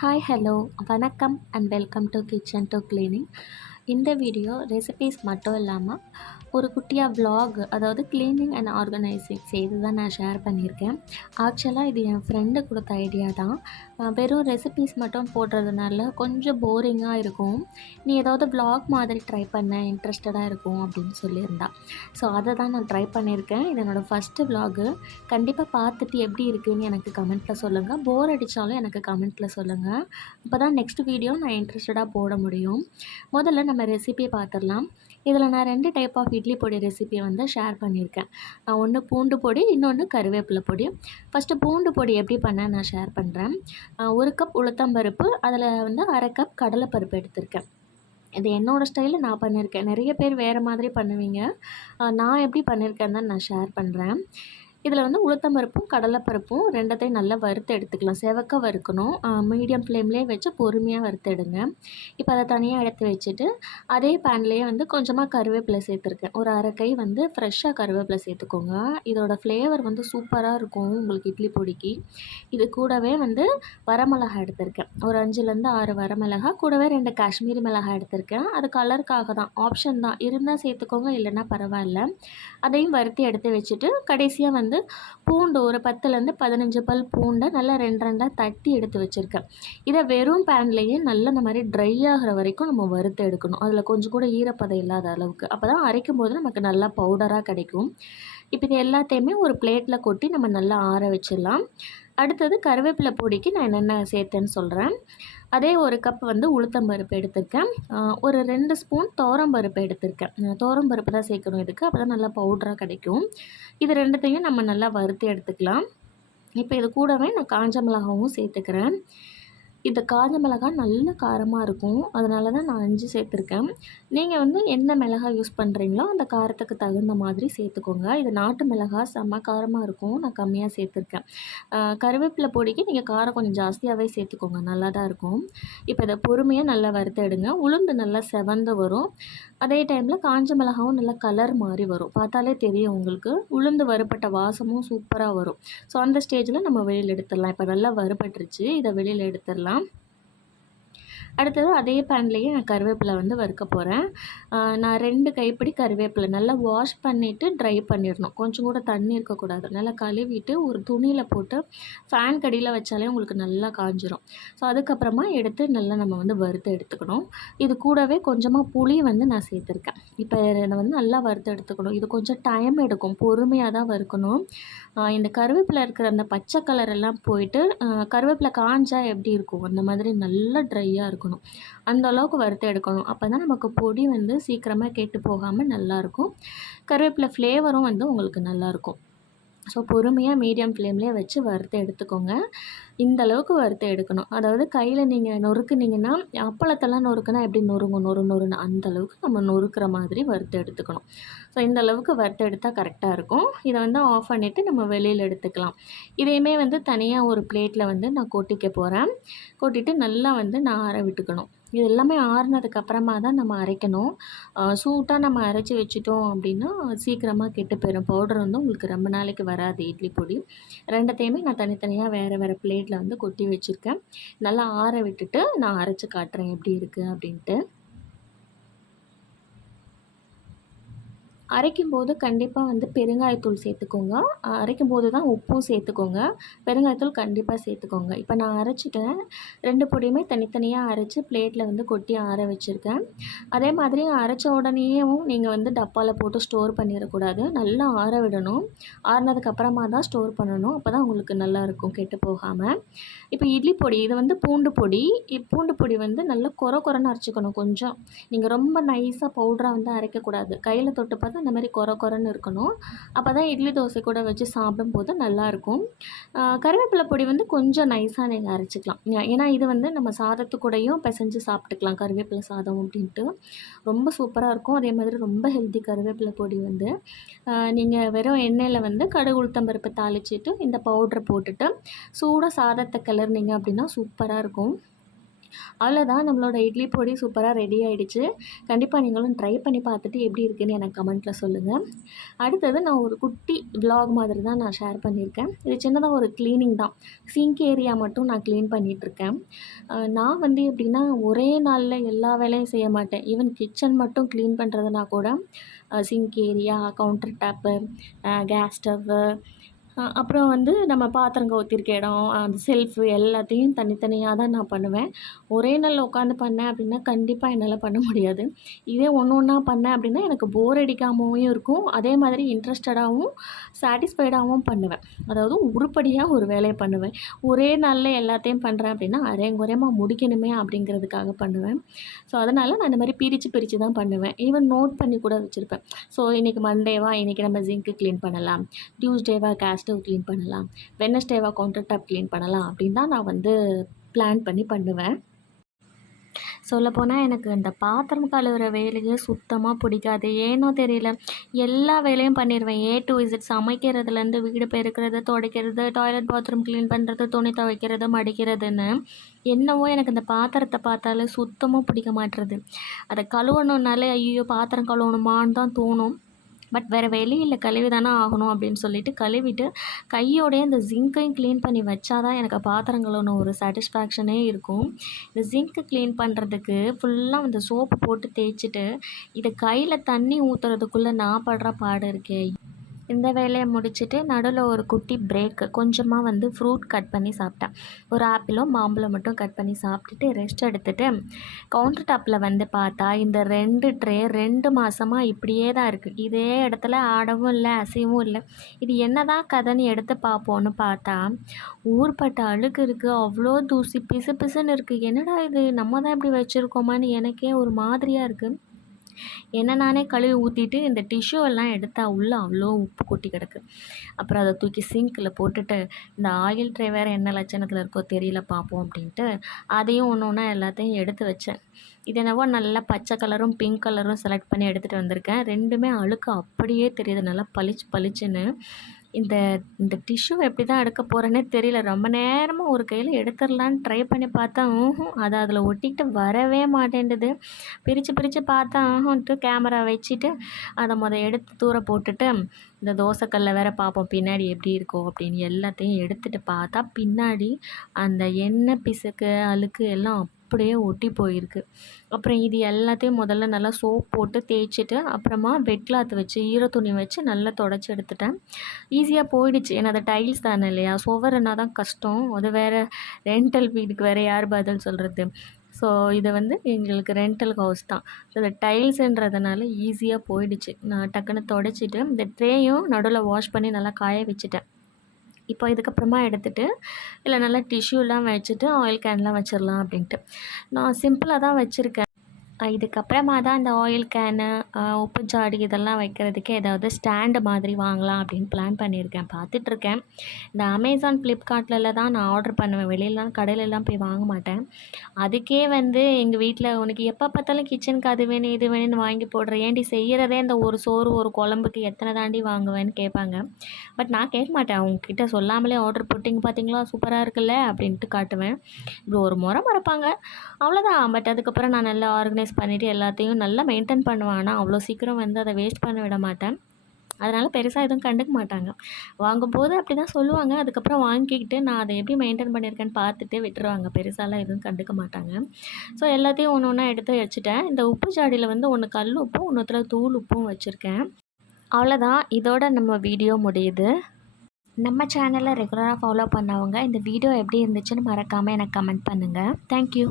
Hi hello வணக்கம் and welcome to kitchen to cleaning. இந்த video recipes மட்டும் இல்லாமல் ஒரு குட்டியாக vlog, அதாவது க்ளீனிங் அண்ட் ஆர்கனைசிங் செய்து தான் நான் ஷேர் பண்ணியிருக்கேன். ஆக்சுவலாக இது என் ஃப்ரெண்டு கொடுத்த ஐடியா தான். வெறும் ரெசிபீஸ் மட்டும் போடுறதுனால கொஞ்சம் போரிங்காக இருக்கும், நீ ஏதாவது vlog மாதிரி ட்ரை பண்ண இன்ட்ரெஸ்டடாக இருக்கும் அப்படின்னு சொல்லியிருந்தா. ஸோ அதை தான் நான் ட்ரை பண்ணியிருக்கேன். இது என்னோடய ஃபஸ்ட்டு vlog. கண்டிப்பாக பார்த்துட்டு எப்படி இருக்குதுன்னு எனக்கு கமெண்ட்டில் சொல்லுங்கள். போர் அடித்தாலும் எனக்கு கமெண்ட்டில் சொல்லுங்கள். அப்போ தான் நெக்ஸ்ட் வீடியோ நான் இன்ட்ரெஸ்டடாக போட முடியும். முதல்ல நம்ம ரெசிபி பார்த்துடலாம். இதில் நான் 2 டைப் ஆஃப் இட்லி பொடி ரெசிபி வந்து ஷேர் பண்ணியிருக்கேன். ஒன்று பூண்டு பொடி, இன்னொன்று கருவேப்பிலை பொடி. ஃபஸ்ட்டு பூண்டு பொடி எப்படி பண்ண நான் ஷேர் பண்ணுறேன். 1 கப் உளுத்தம்பருப்பு, அதில் வந்து 1/2 கப் கடலைப்பருப்பு எடுத்திருக்கேன். இது என்னோடய ஸ்டைலில் நான் பண்ணியிருக்கேன். நிறைய பேர் வேறு மாதிரி பண்ணுவீங்க. நான் எப்படி பண்ணியிருக்கேன்னு தான் நான் ஷேர் பண்ணுறேன். இதில் வந்து உளுத்தம்பருப்பும் கடலைப்பருப்பும் 2த்தையும் நல்லா வறுத்து எடுத்துக்கலாம். செவக்க வறுக்கணும். மீடியம் ஃப்ளேம்லேயே வச்சு பொறுமையாக வறுத்தெடுங்க. இப்போ அதை தனியாக எடுத்து வச்சுட்டு அதே பேன்லேயே வந்து கொஞ்சமாக கருவேப்பிலை சேர்த்துருக்கேன். ஒரு 1/2 கை வந்து ஃப்ரெஷ்ஷாக கருவேப்பிலை சேர்த்துக்கோங்க. இதோட ஃப்ளேவர் வந்து சூப்பராக இருக்கும் உங்களுக்கு இட்லி பொடிக்கு. இது கூடவே வந்து வரமிளகா எடுத்திருக்கேன். ஒரு 5லேருந்து 6 வரமிளகா, கூடவே 2 காஷ்மீரி மிளகாய் எடுத்திருக்கேன். அது கலருக்காக தான், ஆப்ஷன் தான், இருந்தால் சேர்த்துக்கோங்க, இல்லைன்னா பரவாயில்ல. அதையும் வறுத்து எடுத்து வச்சுட்டு கடைசியாக வந்து பூண்டு ஒரு 10லேருந்து 15 பல் பூண்டை நல்லா 2 தட்டி எடுத்து வச்சுருக்கேன். இதை வெறும் பேன்லேயே நல்லா இந்த மாதிரி ட்ரை ஆகிற வரைக்கும் நம்ம வறுத்து எடுக்கணும். அதில் கொஞ்சம் கூட ஈரப்பதம் இல்லாத அளவுக்கு. அப்போ தான் அரைக்கும் போது நமக்கு நல்லா பவுடராக கிடைக்கும். இப்போ இது எல்லாத்தையுமே ஒரு பிளேட்டில் கொட்டி நம்ம நல்லா ஆற வச்சிடலாம். அடுத்தது கருவேப்பிலை பொடிக்கு நான் என்னென்ன சேர்த்தேன்னு சொல்கிறேன். அதே 1 கப் வந்து உளுத்தம்பருப்பு எடுத்திருக்கேன். ஒரு 2 ஸ்பூன் துவரம்பருப்பு எடுத்திருக்கேன். துவரம்பருப்பு தான் சேர்க்கணும் இதுக்கு, அப்போ தான் நல்லா பவுடராக கிடைக்கும். இது 2த்தையும் நம்ம நல்லா வறுத்து எடுத்துக்கலாம். இப்போ இது கூடவே நான் காஞ்ச மிளகாவும் சேர்த்துக்கிறேன். இந்த காஞ்ச மிளகாய் நல்ல காரமாக இருக்கும், அதனால தான் நான் 5 சேர்த்துருக்கேன். நீங்கள் வந்து என்ன மிளகாய் யூஸ் பண்ணுறீங்களோ அந்த காரத்துக்கு தகுந்த மாதிரி சேர்த்துக்கோங்க. இது நாட்டு மிளகாய், செம்ம காரமாக இருக்கும், நான் கம்மியாக சேர்த்துருக்கேன். கருவேப்பிலை பொடிக்கு நீங்கள் காரம் கொஞ்சம் ஜாஸ்தியாகவே சேர்த்துக்கோங்க, நல்லா தான் இருக்கும். இப்போ இதை பொறுமையாக நல்லா வறுத்து எடுங்க. உளுந்து நல்லா செவந்து வரும். அதே டைமில் காஞ்ச மிளகாவும் நல்லா கலர் மாறி வரும், பார்த்தாலே தெரியும் உங்களுக்கு. உளுந்து வறுபட்ட வாசமும் சூப்பராக வரும். ஸோ அந்த ஸ்டேஜில் நம்ம வெளியில் எடுத்துடலாம். இப்போ நல்லா வறுபட்டுருச்சு, இதை வெளியில் எடுத்துடலாம். அடுத்தது அதே பேன்லேயே நான் கருவேப்பிலை வந்து வறுக்க போகிறேன். நான் 2 கைப்பிடி கருவேப்பிலை நல்லா வாஷ் பண்ணிவிட்டு ட்ரை பண்ணிடணும். கொஞ்சம் கூட தண்ணி இருக்கக்கூடாது. நல்லா கழுவிட்டு ஒரு துணியில் போட்டு ஃபேன் கடியில் வச்சாலே உங்களுக்கு நல்லா காஞ்சிரும். ஸோ அதுக்கப்புறமா எடுத்து நல்லா நம்ம வந்து வறுத்து எடுத்துக்கணும். இது கூடவே கொஞ்சமாக புளி வந்து நான் சேர்த்துருக்கேன். இப்போ இதை வந்து நல்லா வறுத்து எடுத்துக்கணும். இது கொஞ்சம் டைம் எடுக்கும், பொறுமையாக தான் வறுக்கணும். இந்த கருவேப்பிலை இருக்கிற அந்த பச்சை கலர் எல்லாம் போயிட்டு கருவேப்பிலை காஞ்சா எப்படி இருக்கும் அந்த மாதிரி நல்லா ட்ரையாக இருக்கணும். அந்த அளவுக்கு வறுத்து எடுக்கணும். அப்போ தான் நமக்கு பொடி வந்து சீக்கிரமாக கெட்டு போகாமல் நல்லாயிருக்கும். கருவேப்பிலை ஃப்ளேவரும் வந்து உங்களுக்கு நல்லாயிருக்கும். ஸோ பொறுமையாக மீடியம் ஃப்ளேம்லேயே வச்சு வறுத்து எடுத்துக்கோங்க. இந்த அளவுக்கு வறுத்து எடுக்கணும். அதாவது கையில் நீங்கள் நொறுக்குனீங்கன்னா, அப்பளத்தெல்லாம் நொறுக்குனா எப்படி நொறுங்கும், நொறுன்னு அந்த அளவுக்கு நம்ம நொறுக்கிற மாதிரி வறுத்து எடுத்துக்கணும். ஸோ இந்த அளவுக்கு வறுத்து எடுத்தால் கரெக்டாக இருக்கும். இதை வந்து ஆஃப் பண்ணிவிட்டு நம்ம வெளியில் எடுத்துக்கலாம். இதையுமே வந்து தனியாக ஒரு பிளேட்டில் வந்து நான் கொட்டிக்க போகிறேன். கொட்டிட்டு நல்லா வந்து நான் ஆற விட்டுக்கணும். இது எல்லாமே ஆறுனதுக்கப்புறமா தான் நம்ம அரைக்கணும். சூட்டாக நம்ம அரைச்சி வச்சுட்டோம் அப்படின்னா சீக்கிரமாக கெட்டு போயிடும். பவுடர் வந்து உங்களுக்கு ரொம்ப நாளைக்கு வராது இட்லி பொடி. 2த்தையுமே நான் தனித்தனியாக வேறு வேறு பிளேட்டில் வந்து கொட்டி வச்சுருக்கேன். நல்லா ஆற விட்டுட்டு நான் அரைச்சி காட்டுறேன் எப்படி இருக்குது அப்படின்ட்டு. அரைக்கும்போது கண்டிப்பாக வந்து பெருங்காயத்தூள் சேர்த்துக்கோங்க. அரைக்கும்போது தான் உப்பும் சேர்த்துக்கோங்க. பெருங்காயத்தூள் கண்டிப்பாக சேர்த்துக்கோங்க. இப்போ நான் அரைச்சிட்டேன். 2 பொடியுமே தனித்தனியாக அரைச்சி பிளேட்டில் வந்து கொட்டி ஆற வச்சுருக்கேன். அதே மாதிரி அரைச்ச உடனேயும் நீங்கள் வந்து டப்பாவில் போட்டு ஸ்டோர் பண்ணிடக்கூடாது. நல்லா ஆற விடணும். ஆறுனதுக்கப்புறமா தான் ஸ்டோர் பண்ணணும். அப்போ தான் உங்களுக்கு நல்லாயிருக்கும் கெட்டு போகாமல். இப்போ இட்லி பொடி, இது வந்து பூண்டு பொடி. பூண்டு பொடி வந்து நல்லா கொரன்னு அரைச்சிக்கணும். கொஞ்சம் நீங்கள் ரொம்ப நைஸாக பவுடராக வந்து அரைக்கக்கூடாது. கையில் தொட்டு பார்த்தா இந்த மாதிரி கொரன்னு இருக்கணும். அப்போ தான் இட்லி தோசை கூட வச்சு சாப்பிடும்போது நல்லாயிருக்கும். கருவேப்பிலை பொடி வந்து கொஞ்சம் நைஸாக நீங்கள் அரைச்சிக்கலாம். ஏன்னா இது வந்து நம்ம சாதத்து கூடயும் பிசைஞ்சு சாப்பிட்டுக்கலாம், கருவேப்பிலை சாதம் அப்படின்ட்டு. ரொம்ப சூப்பராக இருக்கும். அதே மாதிரி ரொம்ப ஹெல்த்தி கருவேப்பிலை பொடி வந்து. நீங்கள் வெறும் எண்ணெயில் வந்து கடுகு உளுத்தம்பருப்பு தாளிச்சிட்டு இந்த பவுட்ரை போட்டுட்டு சூடாக சாதத்தை கிளறினீங்க அப்படின்னா சூப்பராக இருக்கும். அவ்வளோதான், நம்மளோட இட்லி பொடி சூப்பராக ரெடி ஆகிடுச்சு. கண்டிப்பாக நீங்களும் ட்ரை பண்ணி பார்த்துட்டு எப்படி இருக்குன்னு எனக்கு கமெண்ட்டில் சொல்லுங்கள். அடுத்தது நான் ஒரு குட்டி விலாக் மாதிரி தான் நான் ஷேர் பண்ணியிருக்கேன். இது சின்னதாக ஒரு க்ளீனிங் தான். சிங்க் ஏரியா மட்டும் நான் க்ளீன் பண்ணிகிட்ருக்கேன். நான் வந்து எப்படின்னா ஒரே நாளில் எல்லா வேலையும் செய்ய மாட்டேன். ஈவன் கிச்சன் மட்டும் க்ளீன் பண்ணுறதுனா கூட sink area, counter top, gas stove, அப்புறம் வந்து நம்ம பாத்திரம் கவுத்திருக்க இடம், அந்த செல்ஃபு எல்லாத்தையும் தனித்தனியாக தான் நான் பண்ணுவேன். ஒரே நாளில் உட்காந்து பண்ணேன் அப்படின்னா கண்டிப்பாக என்னால் பண்ண முடியாது. இதே ஒன்று ஒன்றா பண்ணேன் அப்படின்னா எனக்கு போர் அடிக்காமவும் இருக்கும். அதே மாதிரி இன்ட்ரெஸ்டடாகவும் சாட்டிஸ்ஃபைடாகவும் பண்ணுவேன். அதாவது உருப்படியாக ஒரு வேலையை பண்ணுவேன். ஒரே நாளில் எல்லாத்தையும் பண்ணுறேன் அப்படின்னா அரைங்குறையமா முடிக்கணுமே அப்படிங்கிறதுக்காக பண்ணுவேன். ஸோ அதனால் நான் இந்த மாதிரி பிரித்து தான் பண்ணுவேன். ஈவன் நோட் பண்ணி கூட வச்சுருப்பேன். ஸோ இன்றைக்கி மண்டேவா, இன்றைக்கி நம்ம ஜிங்க்கு க்ளீன் பண்ணலாம், டியூஸ்டேவா கேஸ் ஸ்டவ் க்ளீன் பண்ணலாம், வெட்னஸ்டேவா கவுண்டர் டாப் க்ளீன் பண்ணலாம் அப்படின்னு தான் நான் வந்து பிளான் பண்ணி பண்ணுவேன். சொல்லப்போனால் எனக்கு இந்த பாத்திரம் கழுவுற வேலையே சுத்தமாக பிடிக்காது. ஏனோ தெரியல, எல்லா வேலையும் பண்ணிடுவேன். ஏ டு இசட், சமைக்கிறதுலேருந்து வீடு பெருக்கிறது, துடைக்கிறது, டாய்லெட் பாத்ரூம் க்ளீன் பண்ணுறது, துணி துவைக்கிறது, மடிக்கிறதுன்னு என்னவோ எனக்கு இந்த பாத்திரத்தை பார்த்தாலே சுத்தமாக பிடிக்க மாட்டுறது. அதை கழுவணுன்னாலே ஐயோ பாத்திரம் கழுவணுமான்னு தான் தோணும். பட் வேறு வழி இல்லை, கழுவி தானே ஆகணும் அப்படின்னு சொல்லிட்டு கழுவிட்டு கையோடையே அந்த ஜிங்க்கையும் க்ளீன் பண்ணி வச்சா தான் எனக்கு பாத்திரம் கழுவணும் ஒரு சாட்டிஸ்ஃபேக்ஷனே இருக்கும். இந்த ஜிங்க்கு க்ளீன் பண்ணுறதுக்கு ஃபுல்லாக அந்த சோப்பு போட்டு தேய்ச்சிட்டு இதை கையில் தண்ணி ஊற்றுறதுக்குள்ளே நான் படுற பாடு இருக்கே. இந்த வேலையை முடிச்சுட்டு நடுவில் ஒரு குட்டி பிரேக்கு, கொஞ்சமாக வந்து ஃப்ரூட் கட் பண்ணி சாப்பிட்டேன். ஒரு ஆப்பிளும் மாம்பழம் மட்டும் கட் பண்ணி சாப்பிட்டுட்டு ரெஸ்ட் எடுத்துகிட்டு கவுண்டர் டாப்பில் வந்து பார்த்தா இந்த 2 ட்ரே 2 மாதமாக இப்படியே தான் இருக்குது. இதே இடத்துல ஆடவும் இல்லை, அசையவும் இல்லை. இது என்ன தான் கதைன்னு எடுத்து பார்ப்போன்னு பார்த்தா ஊர்பட்ட அழுக்கு இருக்குது. அவ்வளோ தூசி பிசு பிசுன்னு இருக்குது. என்னடா இது, நம்ம தான் இப்படி வச்சுருக்கோமான்னு எனக்கே ஒரு மாதிரியாக இருக்குது. என்ன நானே கழுவி ஊற்றிட்டு இந்த டிஷ்யூ எல்லாம் எடுத்தால் உள்ளே அவ்வளோ உப்பு கொட்டி கிடக்கு. அப்புறம் அதை தூக்கி சிங்க்கில் போட்டுட்டு இந்த ஆயில் ட்ரே வேறு என்ன லட்சணத்தில் இருக்கோ தெரியல, பார்ப்போம் அப்படின்ட்டு அதையும் ஒன்று ஒன்றா எல்லாத்தையும் எடுத்து வச்சேன். இது என்னவோ நல்லா பச்சை கலரும் பிங்க் கலரும் செலக்ட் பண்ணி எடுத்துகிட்டு வந்திருக்கேன். ரெண்டுமே அழுக்கு அப்படியே தெரியுது, நல்லா பளிச்சுன்னு. இந்த இந்த டிஷ்யூ எப்படி தான் எடுக்க போகிறேன்னே தெரியல. ரொம்ப நேரமாக ஒரு கையில் எடுத்துடலான்னு ட்ரை பண்ணி பார்த்தா அது அதில் ஒட்டிக்கிட்டு வரவே மாட்டேன்டுது. பிரித்து பார்த்தா கேமரா வச்சுட்டு அதை எடுத்து தூர போட்டுட்டு இந்த தோசைக்கல்ல வேறு பார்ப்போம் பின்னாடி எப்படி இருக்கோ அப்படின்னு எல்லாத்தையும் எடுத்துகிட்டு பார்த்தா பின்னாடி அந்த எண்ணெய் பிசுக்கு அழுக்கு எல்லாம் அப்படியே ஒட்டி போயிருக்கு. அப்புறம் இது எல்லாத்தையும் முதல்ல நல்லா சோப் போட்டு தேய்ச்சிட்டு அப்புறமா வெட் கிளாத் வச்சு ஈரத்துணி வச்சு நல்லா தொடச்சி எடுத்துட்டேன். ஈஸியாக போயிடுச்சு. ஏன்னா அது டைல்ஸ் தானே இல்லையா, சுவருன்னா தான் கஷ்டம். அது வேறு ரெண்டல் வீடுக்கு வேறு யார் பதில் சொல்கிறது. ஸோ இதை வந்து எங்களுக்கு ரெண்டல் ஹவுஸ் தான். ஸோ இந்த டைல்ஸுன்றதுனால ஈஸியாக போயிடுச்சு. நான் டக்குன்னு தொடச்சிட்டு இந்த ட்ரேயும் நடுவில் வாஷ் பண்ணி நல்லா காய வச்சுட்டேன். இப்போ இதுக்கப்புறமா எடுத்துகிட்டு இல்லை நல்லா டிஷ்யூலாம் வச்சுட்டு ஆயில் கேன்லாம் வச்சிடலாம் அப்படின்ட்டு நான் சிம்பிளாக தான் வச்சுருக்கேன். இதுக்கப்புறமா தான் இந்த ஆயில் கேனு, உப்பு ஜாடி இதெல்லாம் வைக்கிறதுக்கு ஏதாவது ஸ்டாண்டு மாதிரி வாங்கலாம் அப்படின்னு பிளான் பண்ணியிருக்கேன், பார்த்துட்ருக்கேன். இந்த அமேசான் ஃப்ளிப்கார்ட்டில் தான் நான் ஆர்டர் பண்ணுவேன். வெளியிலலாம் கடையிலலாம் போய் வாங்க மாட்டேன். அதுக்கே வந்து எங்கள் வீட்டில் உனக்கு எப்போ பார்த்தாலும் கிச்சனுக்கு அது வேணும் இது வேணும்னு வாங்கி போடுற, ஏன்டி செய்கிறதே இந்த ஒரு சோறு ஒரு குழம்புக்கு எத்தனை தாண்டி வாங்குவேன்னு கேட்பாங்க. பட் நான் கேட்க மாட்டேன். அவங்கக்கிட்ட சொல்லாமலே ஆர்டர் போட்டிங்க பார்த்தீங்களா சூப்பராக இருக்குல்ல அப்படின்ட்டு காட்டுவேன். இப்படி ஒரு முறை மறப்பாங்க, அவ்வளோதான். பட் அதுக்கப்புறம் நான் நல்லா ஆர்கனைஸ் பண்ணிவிட்டு எல்லாத்தையும் நல்லா மெயின்டைன் பண்ணுவேன். ஆனால் அவ்வளோ சீக்கிரம் வந்து அதை வேஸ்ட் பண்ண விட மாட்டேன். அதனால் பெருசாக எதுவும் கண்டுக்க மாட்டாங்க. வாங்கும்போது அப்படி தான் சொல்லுவாங்க. அதுக்கப்புறம் வாங்கிக்கிட்டு நான் அதை எப்படி மெயின்டைன் பண்ணியிருக்கேன்னு பார்த்துட்டே விட்டுருவாங்க. பெருசாலாம் எதுவும் கண்டுக்க மாட்டாங்க. ஸோ எல்லாத்தையும் ஒன்று ஒன்றா எடுத்து வச்சுட்டேன். இந்த உப்பு ஜாடியில் வந்து ஒன்று கல் உப்பும் இன்னொருத்தில் தூள் உப்பும் வச்சுருக்கேன். அவ்வளோதான், இதோட நம்ம வீடியோ முடியுது. நம்ம சேனலை ரெகுலராக ஃபாலோ பண்ணவங்க இந்த வீடியோ எப்படி இருந்துச்சுன்னு மறக்காமல் எனக்கு கமெண்ட் பண்ணுங்கள். தேங்க்யூ.